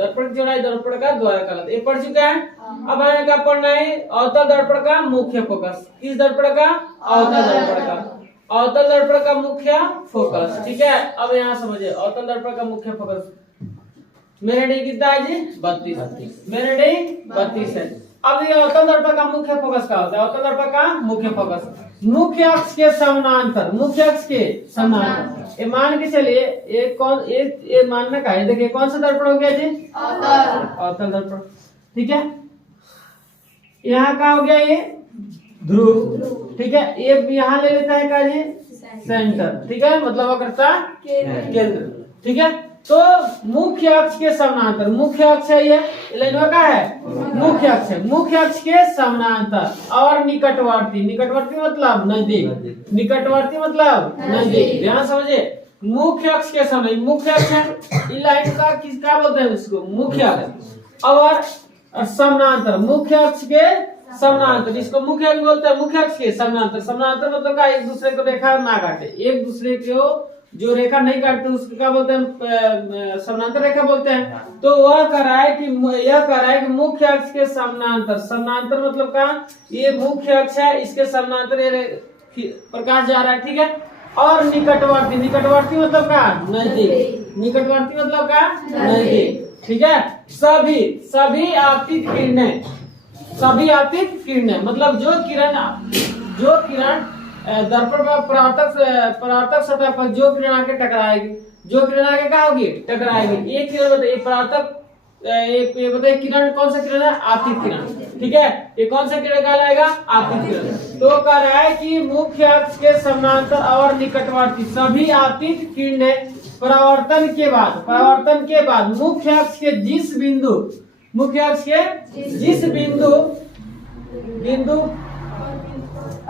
दर्पण की चौड़ाई दर्पण का द्वारा काल, ये पढ़ चुका है। अब हमें क्या पढ़ना है, अवतल दर्पण का मुख्य फोकस। किस दर्पण का? अवतल दर्पण का। अवतल दर्पण का मुख्य फोकस, ठीक है। अब यहाँ समझिए अवतल दर्पण का मुख्य फोकस। मेरे डी कितना है जी? 32। मेरे डी 32 है। अब ये अवतल दर्पण का मुख्य फोकस क्या होता है? अवतल दर्पण का मुख्य फोकस मुख्य अक्ष के समानांतर, मुख्य अक्ष के समानांतर। ये मान के चलिए ये मानना का है, देखिए कौन सा दर्पण हो गया जी? अवतल दर्पण, ठीक है। यहाँ का हो गया ये ध्रुव, ठीक है। ये यहाँ ले लेता है का जी? सेंटर, ठीक है, मतलब वक्रता केंद्र, ठीक है। तो मुख्य अक्ष के समानांतर, मुख्य अक्ष है ये लाइनवा का है मुख्य अक्ष है, मुख्य अक्ष के समानांतर और निकटवर्ती, निकटवर्ती मतलब नजदीक, निकटवर्ती मतलब नजदीक। ध्यान समझिए, मुख्य अक्ष के समय, मुख्य अक्ष है इस लाइन का किसका बोलते हैं? उसको मुख्य अक्ष। और समानांतर, मुख्य अक्ष के समानांतर, इसको मुख्य अक्ष बोलते हैं, मुख्य अक्ष के समानांतर। समानांतर मतलब का एक दूसरे को रेखा ना काटे, एक दूसरे को जो रेखा नहीं काटते उसको क्या बोलते हैं? समानांतर रेखा बोलते हैं। तो वह कह रहा है कि यह कह रहा है कि मुख्य अक्ष के समानांतर, समानांतर मतलब का ये मुख्य अक्ष है, इसके समानांतर प्रकाश जा रहा है, ठीक है। और निकटवर्ती, निकटवर्ती मतलब का नजदीक, निकटवर्ती मतलब का नजदीक, ठीक है। सभी आपतित किरणें, सभी आपतित किरणें मतलब जो किरण दर्पण पर परावर्तक सतह पर जो किरण आके टकराएगी, जो किरण आके क्या होगी? टकराएगी। ये किरण बताइए परावर्तक, ये बताइए किरण कौन सा किरण है? आपतित किरण, ठीक है। ये कौन सा किरण कहलाएगा? आपतित किरण। तो कह रहा है कि मुख्य अक्ष के समानांतर और निकटवर्ती सभी आपतित किरणें परावर्तन के बाद मुख्य अक्ष के जिस बिंदु, मुख्य अक्ष के जिस बिंदु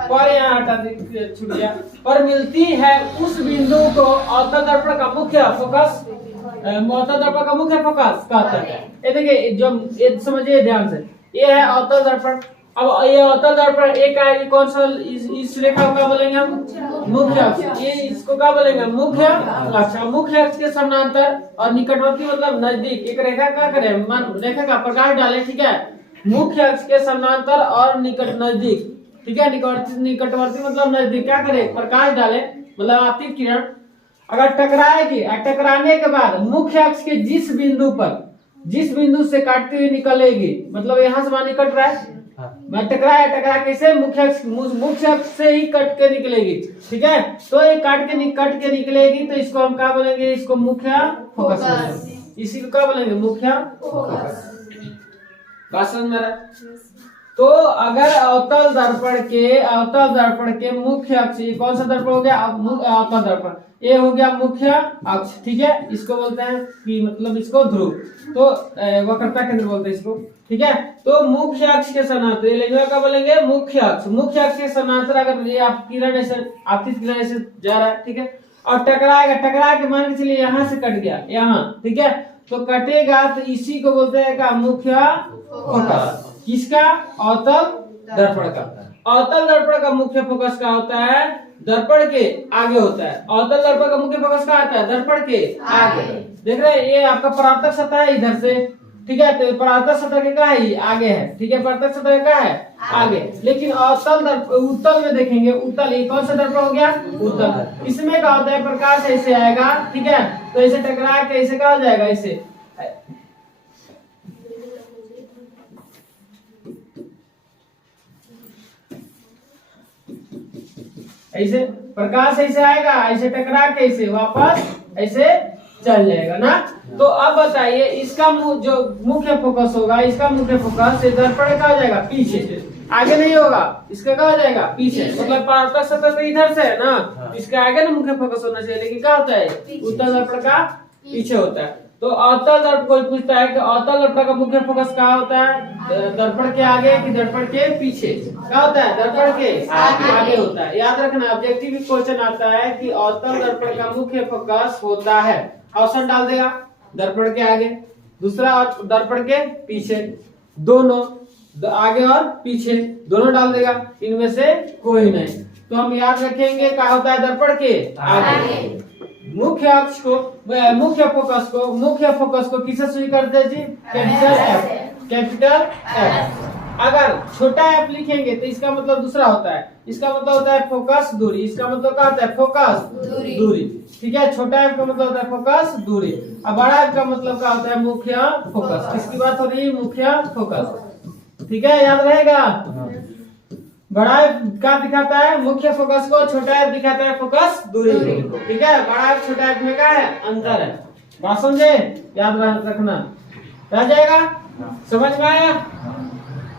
पर यहाँ हटा छूट गया पर मिलती है, उस बिंदु को अवतल दर्पण का मुख्य फोकस, अवतल दर्पण का मुख्य फोकस कहते हैं। ये देखिए जो ये समझिए ध्यान से, ये है अवतल दर्पण। अब ये अवतल दर्पण एक आएगी कौन सा? इस रेखा को क्या बोलेंगे हम? मुख्य अक्ष। ये इसको क्या बोलेंगे? मुख्य अक्ष। मुख्य अक्ष के समानांतर और निकटवर्ती मतलब नजदीक एक रेखा क्या करें? रेखा का प्रकाश डाले, ठीक है। मुख्य अक्ष के समानांतर और निकट नजदीक, ठीक है। निकटवर्ती मतलब नजदीक क्या करे? प्रकाश डाले, मतलब आपतित किरण अगर टकराएगी, टकराने के बाद मुख्य अक्ष के जिस बिंदु से काटती हुई निकलेगी, मतलब यहाँ से निकट रहा है, मैं टकरा कैसे? मुख्य अक्ष से ही कट के निकलेगी, ठीक है। तो ये कट के निकलेगी, तो इसको हम क्या बोलेंगे? इसको मुख्य फोकस, इसी को क्या बोलेंगे? मुख्य फोकस। बात समझ में आ रहा है? तो अगर अवतल दर्पण के मुख्य अक्ष, कौन सा दर्पण हो गया? अवतल दर्पण, ये हो गया मुख्य अक्ष, ठीक है। इसको बोलते हैं कि मतलब इसको ध्रुव, तो वक्रता केंद्र बोलते हैं इसको, ठीक है। तो मुख्य अक्ष के समानांतर ये लेंगे क्या बोलेंगे? मुख्य अक्ष। मुख्य अक्ष के समानांतर अगर ये आप किरण ऐसे आपतित किरण ऐसे जा रहा है, ठीक है, और टकरा के मान के चलिए यहाँ से कट गया यहाँ, ठीक है, तो कटेगा तो इसी को बोलते हैं का मुख्य फोकस। किसका? अवतल दर्पण का। अवतल दर्पण का मुख्य फोकस क्या होता है? दर्पण के आगे होता है। अवतल दर्पण का मुख्य फोकस क्या होता है? दर्पण के आगे। देख रहे हैं ये आपका परावर्तक सतह है इधर से, ठीक है। तो परावर्तक सतह के क्या है? आगे है, ठीक है। परावर्तक सतह क्या है? आगे। लेकिन उत्तल में देखेंगे, उत्तल ये कौन सा दर्पण हो गया? उत्तल। इसमें क्या होता है? प्रकाश ऐसे आएगा, ठीक है, तो ऐसे टकरा के ऐसे क्या हो जाएगा? ऐसे ऐसे प्रकाश ऐसे आएगा, ऐसे टकरा के ऐसे वापस ऐसे चल जाएगा ना। तो अब बताइए इसका जो मुख्य फोकस होगा, इसका मुख्य फोकस दर्पण का हो जाएगा पीछे, आगे नहीं होगा। इसका क्या हो जाएगा? पीछे। मतलब परावर्तक सतह तो इधर से है ना, इसके आगे ना मुख्य फोकस होना चाहिए, लेकिन क्या होता है? उत्तल दर्पण का पीछे होता है। तो अवतल दर्पण कोई पूछता है कि अवतल दर्पण का मुख्य फोकस कहाँ होता है? दर्पण के आगे कि दर्पण के पीछे? क्या होता है? दर्पण के आगे होता है। याद रखना, ऑब्जेक्टिव क्वेश्चन आता है कि अवतल दर्पण का मुख्य फोकस होता है, ऑप्शन डाल देगा, दर्पण के आगे, दूसरा दर्पण के पीछे, दोनों आगे और पीछे दोनों डाल देगा, इनमें से कोई नहीं। तो हम याद रखेंगे क्या होता है? दर्पण के आगे। मुख्य अक्ष को मुख्य फोकस को किससे सूचित करते हैं जी? Capital F. अगर छोटा एफ लिखेंगे तो इसका मतलब दूसरा होता है, इसका मतलब होता है फोकस दूरी, इसका मतलब क्या होता है? फोकस दूरी। ठीक है, छोटा एफ का मतलब होता है फोकस दूरी, और बड़ा एफ का मतलब क्या होता है? मुख्य फोकस। किसकी बात हो रही है? मुख्य फोकस। ठीक है, याद रहेगा। बड़ा एफ क्या दिखाता है? मुख्य फोकस को, छोटा एफ दिखाता है फोकस दूरी को। ठीक है, बड़ा एफ छोटा एफ में क्या है? अंतर है। बात समझे? याद रखना, रह जाएगा। समझ में आया?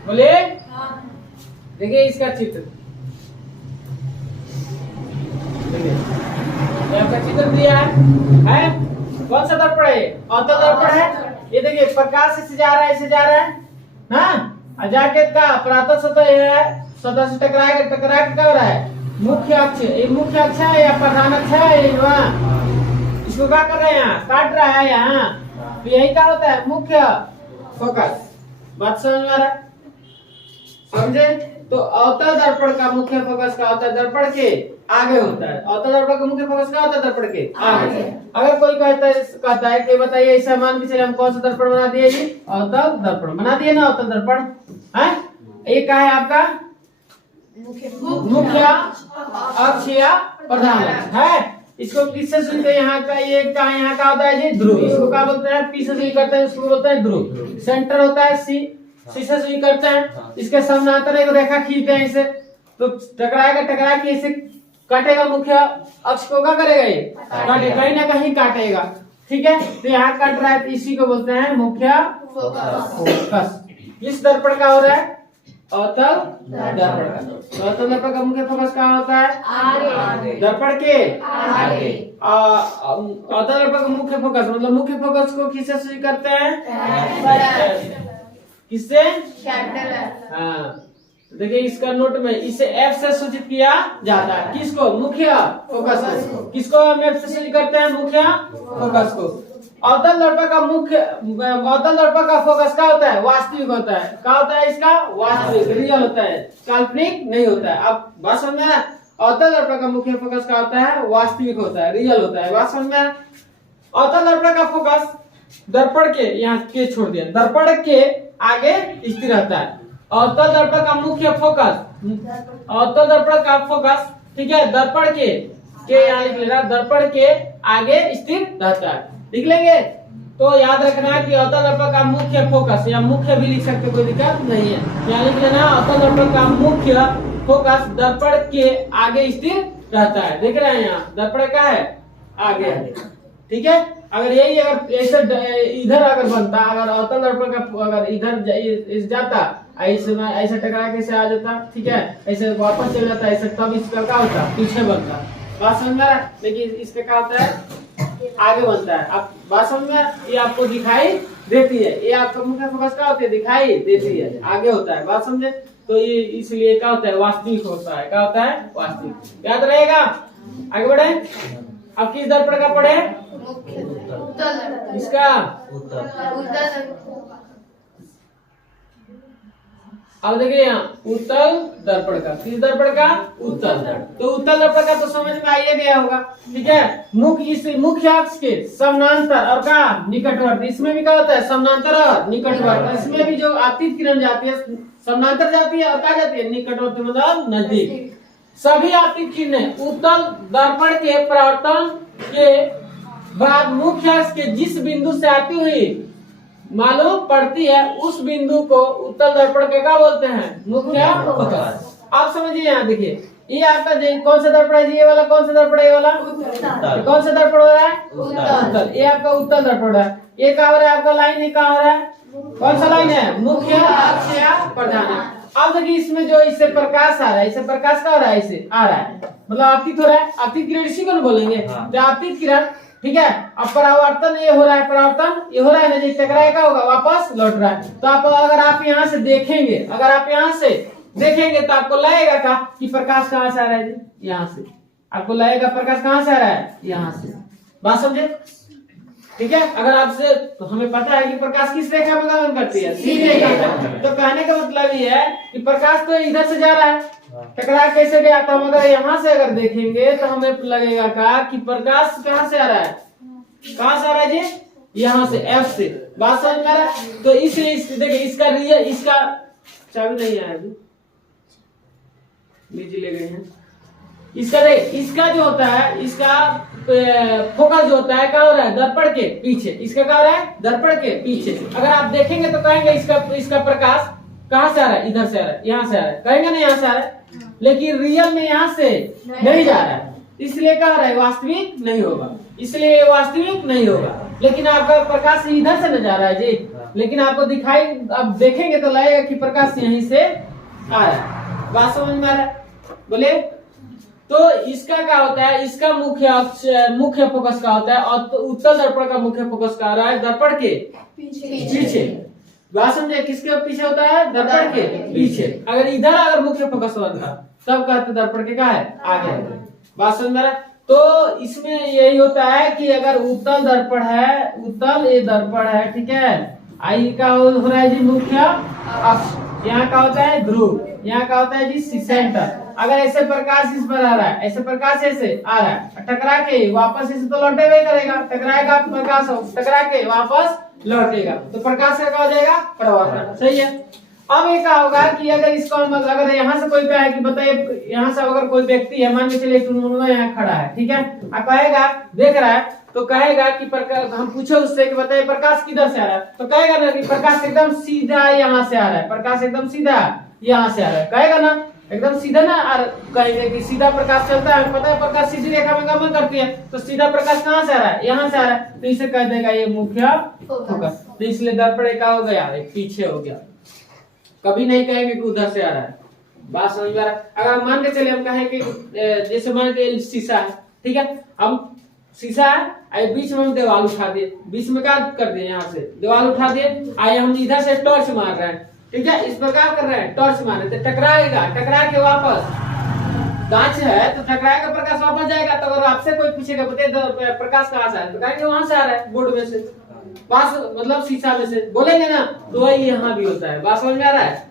बोले देखिए इसका चित्र, देखिए आपका चित्र दिया है कौन सा दर्पण है? अवतल दर्पण है। ये देखिए प्रकाश इससे जा रहा है, इससे जा रहा है ना, जाके का परातल सतह है, सतह से टकरा के क्या हो रहा है? मुख्य अक्ष। ये मुख्य अक्ष है या प्रधान अक्ष है? इसको क्या कर रहे हैं? यहाँ काट रहा है यहाँ, तो यही क्या होता है? मुख्य फोकस। बात समझ में आ रहा है? समझे? तो अवतल दर्पण का मुख्य फोकस का होता है दर्पण के आगे होता है। अवतल दर्पण का मुख्य फोकस का होता है दर्पण के आगे। अगर कोई कहता है कि बताइए ऐसा मान के चलिए हम कौन सा दर्पण बना दिए जी? अवतल दर्पण बना दिए ना। अवतल दर्पण है, ये क्या है आपका? मुख्य अक्ष या प्रधान अक्ष है। इसको किससे सुनते हैं? यहाँ का ये का यहाँ का होता है जी ध्रुव। इसको क्या बोलते हैं? पी से सुई करते हैं, इसको बोलते हैं ध्रुव। सेंटर होता है सी, सी से सुई करते हैं। इसके समानांतर एक रेखा खींचते हैं इसे, तो टकराएगा, टकरा के इसे काटेगा। मुख्य अक्ष को क्या करेगा? ये काटेगा, कहीं ना कहीं काटेगा। ठीक है, तो यहाँ काट रहा है, तो इसी को बोलते हैं मुख्य फोकस। इस दर्पण का हो रहा है अवतल दर्पण का। तो अवतल दर्पण का मुख्य फोकस कहाँ होता है? आगे, दर्पण के आगे। अवतल दर्पण का मुख्य फोकस मतलब मुख्य फोकस को किससे सूचित करते हैं? किससे? Capital F. हाँ, देखिए इसका नोट में इसे एफ से सूचित किया जाता है। किसको? मुख्य फोकस को। किसको हम एफ से सूचित करते हैं? मुख्य फोकस को। अवतल दर्पण का मुख्य, अवतल दर्पण का फोकस क्या होता है? वास्तविक होता है। क्या होता है इसका? वास्तविक, रियल होता है, काल्पनिक नहीं होता है। अब बात समझ में? अवतल दर्पण का मुख्य फोकस क्या होता है? वास्तविक होता है, रियल होता है। बात समझ में? अवतल दर्पण का फोकस दर्पण के, यहाँ के छोड़ दिया, दर्पण के आगे स्थिर रहता है। अवतल दर्पण का मुख्य फोकस, अवतल दर्पण का फोकस, ठीक है, दर्पण के यहाँ लिख लेना, दर्पण के आगे स्थिर रहता है। लिख लेंगे तो याद रखना कि अवतल दर्पण का मुख्य फोकस, या मुख्य भी लिख सकते, कोई दिक्कत नहीं है। यहाँ लिख लेना अवतल दर्पण का मुख्य फोकस दर्पण के आगे स्थिर रहता है। देख रहे हैं यहाँ दर्पण का है आगे। ठीक है, अगर यही अगर ऐसे इधर अगर बनता, अगर अवतल दर्पण का अगर इधर जाता, ऐसे टकरा के से आ जाता, ठीक है, ऐसे वापस चल जाता ऐसे, तब इसका क्या होता? पीछे बनता। बात समझ में आ रहा है? लेकिन इसका क्या होता है? आगे बनता है। आप बात समझ में? ये आपको दिखाई देती है, ये आपका मुख्य फोकस क्या होती है? दिखाई देती है, आगे होता है। बात समझे? तो ये इसलिए क्या होता है? वास्तविक होता है। क्या होता है? वास्तविक। याद रहेगा। आगे बढ़े। अब किस दर्पण का पढ़े? इसका अब देखिए यहाँ उत्तल दर्पण का, किस दर्पण का? उत्तल दर्पण। तो उत्तल दर्पण का तो समझ में आइए गया होगा। ठीक है, मुख्य अक्ष के समानांतर और का निकटवर्ती, इसमें भी क्या होता है? समानांतर और निकटवर्ती। इसमें भी जो आपतित किरण जाती है समानांतर जाती है और क्या जाती है? निकटवर्ती, मतलब नजदीक। सभी आपतित किरणें उत्तल दर्पण के परावर्तन के बाद मुख्य अक्ष के जिस बिंदु से आती हुई मालूम पड़ती है, उस बिंदु को उत्तल दर्पण के क्या बोलते हैं? मुख्य फोकस। आप समझिए, यहाँ देखिए, ये आपका कौन सा दर्पण है? ये वाला कौन सा दर्पण है? ये वाला कौन सा दर्पण हो रहा है? उत्तल। ये आपका उत्तल दर्पण है। ये क्या हो रहा है आपका? लाइन, ये क्या हो रहा है? कौन सा लाइन है? मुख्य अक्ष या प्रधान। अब देखिए इसमें जो इससे प्रकाश आ रहा है, इससे प्रकाश क्या हो रहा है? इसे आ रहा है, मतलब आपतित हो रहा है। आपतित किरण इसी को बोलेंगे, जो आपतित किरण। ठीक है, अब परावर्तन ये हो रहा है, परावर्तन ये हो रहा है ना, जैसे टकराएगा होगा वापस लौट रहा है। तो आप अगर आप यहाँ से देखेंगे, अगर आप यहाँ से देखेंगे तो आपको लगेगा क्या कि प्रकाश कहाँ से आ रहा है जी? यहाँ से आपको लगेगा प्रकाश कहाँ से आ रहा है? यहाँ से। बात समझे? ठीक है, अगर आपसे तो हमें पता है कि प्रकाश किस रेखा में गमन करती है? सीधी रेखा। तो कहने का मतलब ये है कि प्रकाश तो इधर से जा रहा है, टकरा कैसे गया? तो हम अगर यहाँ से अगर देखेंगे तो हमें लगेगा का कि प्रकाश कहाँ से आ रहा है, कहाँ से आ रहा है जी? यहाँ से, एफ से। बात समझ में आ रहा है? तो इसलिए देखिए इसका रियल, इसका चाबी नहीं आया अभी, बिजी ले गए हैं। इसका जो होता है, इसका फोकस जो होता है क्या हो रहा है? दर्पण के पीछे। इसका क्या हो रहा है? दर्पण के पीछे। अगर आप देखेंगे तो कहेंगे इसका प्रकाश कहाँ से आ रहा है? इधर से आ रहा है, यहाँ से आ रहा है, कहेंगे ना यहाँ से आ रहा है, लेकिन रियल में यहाँ से नहीं जा रहा है, इसलिए क्या हो रहा है? वास्तविक नहीं होगा, इसलिए वास्तविक नहीं होगा। लेकिन आपका प्रकाश इधर से न जा रहा है जी, लेकिन आपको दिखाई, अब देखेंगे तो लगेगा कि प्रकाश यहीं से आ रहा है। बात समझ में आ रहा है? बोले तो इसका क्या होता है? इसका मुख्य फोकस का होता है, और तो उत्तल दर्पण का मुख्य फोकस का रहा है दर्पण के पीछे। बात समझे? किसके पीछे होता है? दर्पण के पीछे। अगर इधर अगर मुख्य फोकस होता तब कहते दर्पण के क्या है? आगे। बात समझ में? तो इसमें यही होता है कि अगर उत्तल दर्पण है, उत्तल ये दर्पण है, ठीक है, आई का हो रहा है जी मुख्य अक्ष, यहाँ का होता है ध्रुव, यहाँ का होता है जी सेंटर। अगर ऐसे प्रकाश इस पर आ रहा है, ऐसे प्रकाश ऐसे आ रहा है, टकरा के वापस इसे तो लौटे हुए करेगा, टकराएगा प्रकाश, टकरा के वापस लौटेगा, तो प्रकाश का क्या हो जाएगा? परावर्तन। सही है। अब ये क्या होगा कि अगर इसको अगर यहाँ से कोई कहे कि बताइए, यहाँ से अगर कोई व्यक्ति है, मान के चलिए टुनमुनवा यहाँ खड़ा है, ठीक है, अब कहेगा, देख रहा है, तो कहेगा कि प्रकाश, हम पूछे उससे कि बताइए प्रकाश किधर से आ रहा है, तो कहेगा ना कि प्रकाश एकदम सीधा यहाँ से आ रहा है, प्रकाश एकदम सीधा यहाँ से आ रहा है, कहेगा ना, एकदम सीधा ना। और कहेंगे कि सीधा प्रकाश चलता है, पता है प्रकाश सीधी रेखा में गमन करती है, तो सीधा प्रकाश कहाँ से आ रहा है? यहाँ से आ रहा है, तो इसे कह देगा ये मुख्य फोकस। तो इसलिए दर्पण का हो गया, एक पीछे हो गया, कभी नहीं कहेंगे कि उधर से आ रहा है। बात समझ में आ रहा है? अगर मान के चले हम कहें कि जैसे मान के शीशा है, ठीक है, हम शीशा है, बीच में हम दीवार उठा दिए, बीच में क्या कर दिए? यहाँ से दीवार उठा दिए, आए हम इधर से टॉर्च मार रहे हैं, ठीक है, इस पर क्या कर रहे हैं? टॉर्च मारे, तो टकराएगा, टकरा के वापस कांच है तो टकराएगा, प्रकाश वापस जाएगा। तो अगर आपसे कोई पूछेगा बताइए प्रकाश कहाँ से आ रहा है, तो कहेंगे वहां से आ रहा है, बोर्ड में से, पास मतलब शीशा में से, बोलेंगे ना। तो वही यहाँ भी होता है। बात समझ में आ रहा है?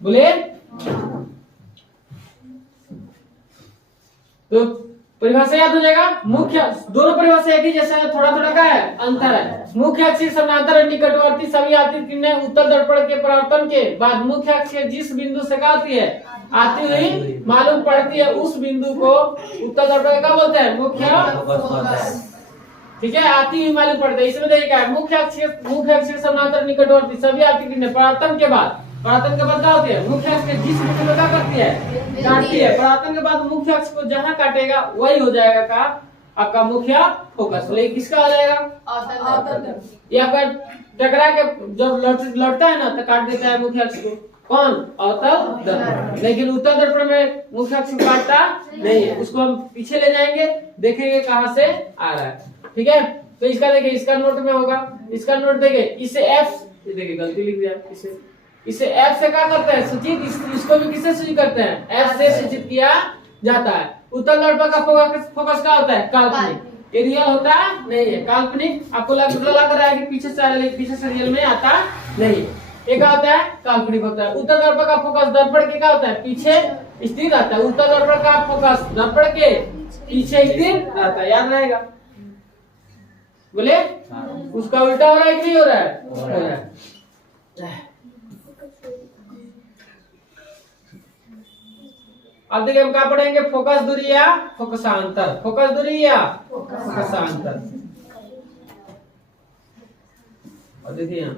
बोले तो परिभाषा याद हो जाएगा। मुख्य, दोनों परिभाषा एक ही जैसे है, थोड़ा थोड़ा क्या है? अंतर है। मुख्य अक्ष समानांतर निकटवर्ती सभी आती किरणें उत्तल दर्पण के परावर्तन के बाद मुख्य अक्ष जिस बिंदु से क्या होती है? आती हुई मालूम पड़ती है, उस बिंदु को उत्तल दर्पण क्या बोलते हैं? मुख्य, ठीक है, आती हुई मालूम पड़ती है। इसमें देखिए क्या है? मुख्य अक्ष समानांतर निकटवर्ती सभी आती किरणें परावर्तन के बाद क्या होती है? मुख्य अक्ष जिस बिंदु में क्या करती है? काटती है। परावर्तन के बाद मुख्य अक्ष को जहां काटेगा वही हो जाएगा का आपका मुख्य फोकस। लेकिन किसका हो जाएगा? ये आपका टकरा के जब लौटता है ना तो काट देता है मुख्य अक्ष को, कौन? अवतल दर्पण। लेकिन उत्तल दर्पण में मुख्य अक्ष को काटता नहीं है, उसको हम पीछे ले जाएंगे, देखेंगे कहां से आ रहा है, ठीक है। तो इसका देखिए, इसका नोट में होगा, इसका नोट देखिए, इसे एफ, देखिए गलती लिख दिया, इसे एफ से क्या करते हैं? सूचित। इसको भी किससे सूचित करते हैं? एफ से सूचित किया जाता है। उत्तल दर्पण का फोकस क्या होता है? काल्पनिक। ये रियल होता नहीं है, काल्पनिक। आपको लग रहा है कि पीछे से आ रहा है, पीछे से रियल में आता नहीं। ये क्या होता है? काल्पनिक होता है। उत्तल दर्पण का फोकस दर्पण के क्या होता है? पीछे स्थिर रहता है। उत्तल दर्पण का फोकस दर्पण के पीछे स्थिर रहता है, याद रहेगा। बोले उसका उल्टा हो रहा है कि नहीं हो रहा है? हो रहा है। अब देखिए हम क्या पढ़ेंगे? फोकस दूरी या फोकसांतर। फोकस दूरी या फोकसांतर। और देखिए यहाँ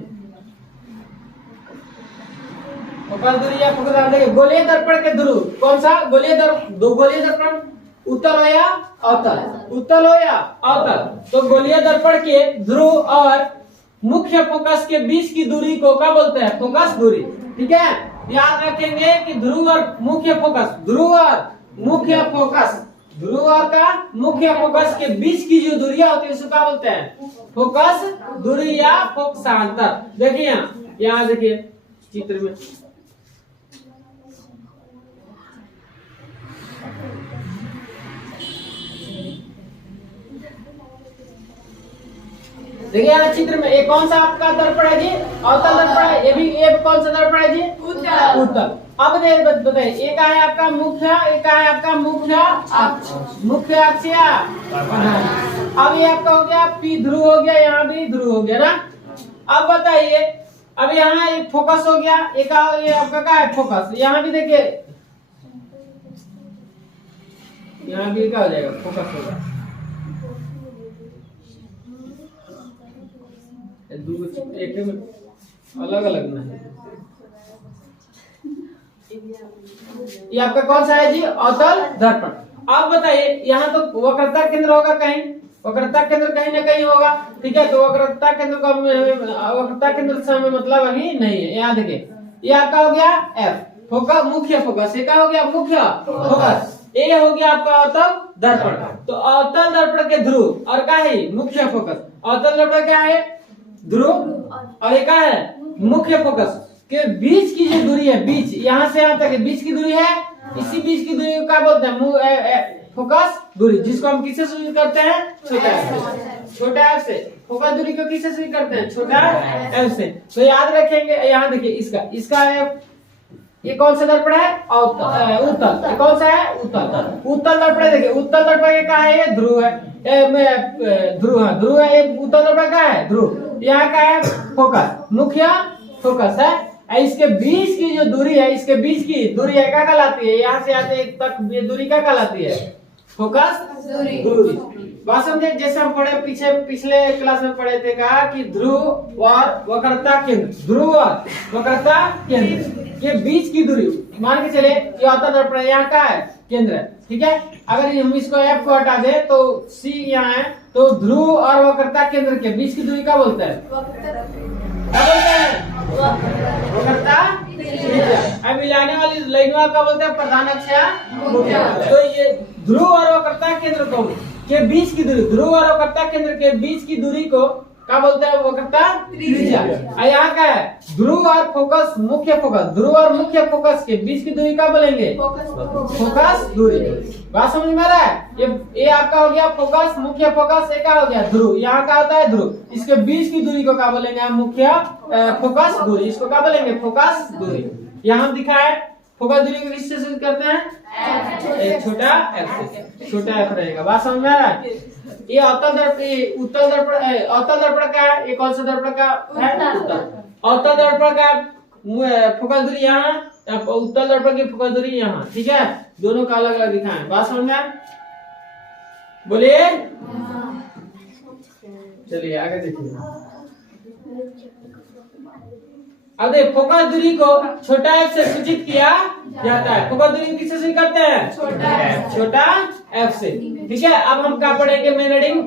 फोकस दूरी या फोकसांतर। देखिए गोलीय दर्पण के ध्रुव कौन सा? गोलीय दर्पण, दो गोलीय दर्पण, उत्तल हो या अवतल? उत्तल हो या अवतल? तो गोलीय दर्पण के ध्रुव और मुख्य फोकस के बीच की दूरी को क्या बोलते हैं? फोकस दूरी, ठीक है। याद रखेंगे कि ध्रुव और मुख्य फोकस, ध्रुव और मुख्य फोकस, ध्रुव और का मुख्य फोकस के बीच की जो दूरियां होती है उसको क्या बोलते हैं? फोकस दूरी या फोकसांतर। देखिए यहाँ देखिए चित्र में, देखिए यहाँ चित्र में ये कौन सा आपका दर्पण है जी? अवतल दर्पण है। ये भी ये कौन सा दर्पण है जी? उत्तल। उत्तल। अब बताइए ये का है आपका मुख्य, एक है आपका मुख्य अक्ष, मुख्य अक्ष या अब ये आपका हो गया पी ध्रुव हो गया, यहाँ भी ध्रुव हो गया ना। अब बताइए अब यहाँ ये फोकस हो गया, एक ये आपका क्या है? फोकस। यहाँ भी देखिए यहाँ भी क्या हो जाएगा? फोकस होगा। एक में अलग अलग ना है। ये आपका कौन सा है जी? अवतल दर्पण। अब बताइए यहाँ तो वक्रता केंद्र होगा कहीं, वक्रता केंद्र कहीं ना कहीं होगा, ठीक है। तो वक्रता केंद्र का वक्रता केंद्र से हमें मतलब अभी नहीं है। यहाँ देखिए ये आपका हो गया एफ फोकस, मुख्य फोकस। ये क्या हो गया? मुख्य फोकस। ये हो गया आपका अवतल दर्पण। तो अवतल दर्पण के ध्रुव और क्या है? मुख्य फोकस। अवतल दर्पण क्या है? ध्रुव और ये क्या है? मुख्य फोकस के बीच की जो दूरी है, बीच यहाँ से यहाँ तक बीच की दूरी है, इसी बीच की दूरी को क्या बोलते हैं? फोकस दूरी, जिसको हम किससे सूचित करते हैं? छोटा एफ। छोटा एफ से फोकस दूरी को किससे सूचित करते हैं? छोटा एफ से। तो याद रखेंगे यहाँ देखिए इसका एफ, ये कौन सा दर्पण है? उत्तल। ये कौन सा है? उत्तल। उत्तल दर्पण देखिए, उत्तल दर्पण क्या है? ये ध्रुव है। ध्रुव है। ये उत्तल दर्पण क्या है? ध्रुव। यहाँ का है? फोकस, मुख्य फोकस है। इसके बीच की जो दूरी है, इसके बीच की दूरी है क्या कहलाती है? यहाँ से आते तक ये दूरी क्या कहलाती है? फोकस दूरी। बात समझे? जैसे हम पढ़े पिछले क्लास में पढ़े थे, कहा कि ध्रुव और वक्रता केंद्र, ध्रुव और वक्रता केंद्र के बीच की दूरी मान के चले ये अवतल दर्पण यहाँ का है? केंद्र है, ठीक है। अगर हम इसको एफ को हटा दे तो सी यहाँ है, तो ध्रुव और वक्रता केंद्र के बीच की दूरी क्या बोलते हैं? क्या बोलते हैं? वक्रता त्रिज्या। अब मिलाने वाली लाइनों का बोलते हैं प्रधान अक्ष या मुख्य अक्ष। तो ये ध्रुव और वक्रता केंद्र को के बीच की दूरी, ध्रुव और वक्रता केंद्र के बीच की दूरी को क्या बोलते हैं? वक्रता त्रिज्या। यहाँ का है ध्रुव और फोकस, मुख्य फोकस। ध्रुव और मुख्य फोकस के बीच की दूरी क्या बोलेंगे? फोकस दूरी। बात समझ में आ रहा है? ये आपका हो गया फोकस, मुख्य फोकस। ये क्या हो गया? ध्रुव। यहाँ का होता है ध्रुव, इसके बीच की दूरी को क्या बोलेंगे? हम मुख्य फोकस दूरी। इसको क्या बोलेंगे? फोकस दूरी। यहाँ दिखा है फोकस दूरी को किससे सूचित करते हैं? एक छोटा एफ से। छोटा एफ रहेगा। बात समझ में आ रहा है? ये अवतल दर्पण, उत्तल दर्पण, अवतल दर्पण का है। ये कौन सा दर्पण का है? उत्तल। अवतल दर्पण का फोकस दूरी यहाँ, उत्तल दर्पण की फोकस दूरी यहाँ, ठीक है। दोनों का अलग अलग दिखाएं। बात समझ में? बोलिए। चलिए आगे देखिए। अब देख फोकस दूरी को छोटा एफ से सूचित किया जाता है। फोकस दूरी किससे सूचित करते हैं? छोटा एफ से, ठीक है। अब हम क्या पढ़ेंगे? Main heading